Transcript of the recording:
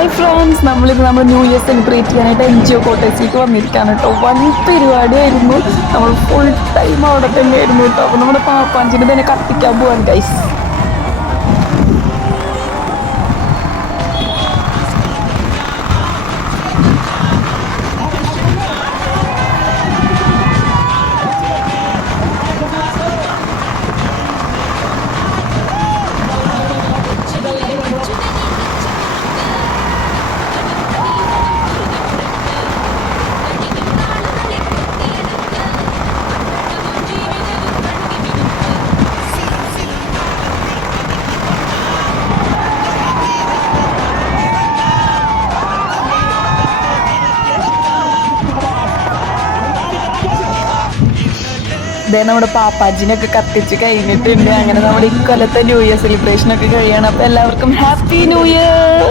Hi friends, നമ്മളിത് നമ്മൾ new year celebrate ചെയ്യാനായിട്ട് NGO കോട്ടേഴ്സിലേക്ക് വന്നിരിക്കുകയാണ് കേട്ടോ. വൻ പരിപാടിയായിരുന്നു. നമ്മൾ ഫുൾ ടൈം അവിടെ തന്നെ ആയിരുന്നു കേട്ടോ. അപ്പോൾ നമ്മുടെ പാപ്പാഞ്ചിന് തന്നെ കത്തിക്കാൻ പോവാൻ ഗൈസ്. നമ്മുടെ പാപ്പാജിനൊക്കെ കത്തിച്ച് കഴിഞ്ഞിട്ടുണ്ട്. അങ്ങനെ നമ്മുടെ ഇക്കൊല്ലത്തെ ന്യൂ ഇയർ സെലിബ്രേഷൻ ഒക്കെ കഴിയാണ്. അപ്പൊ എല്ലാവർക്കും ഹാപ്പി ന്യൂ ഇയർ.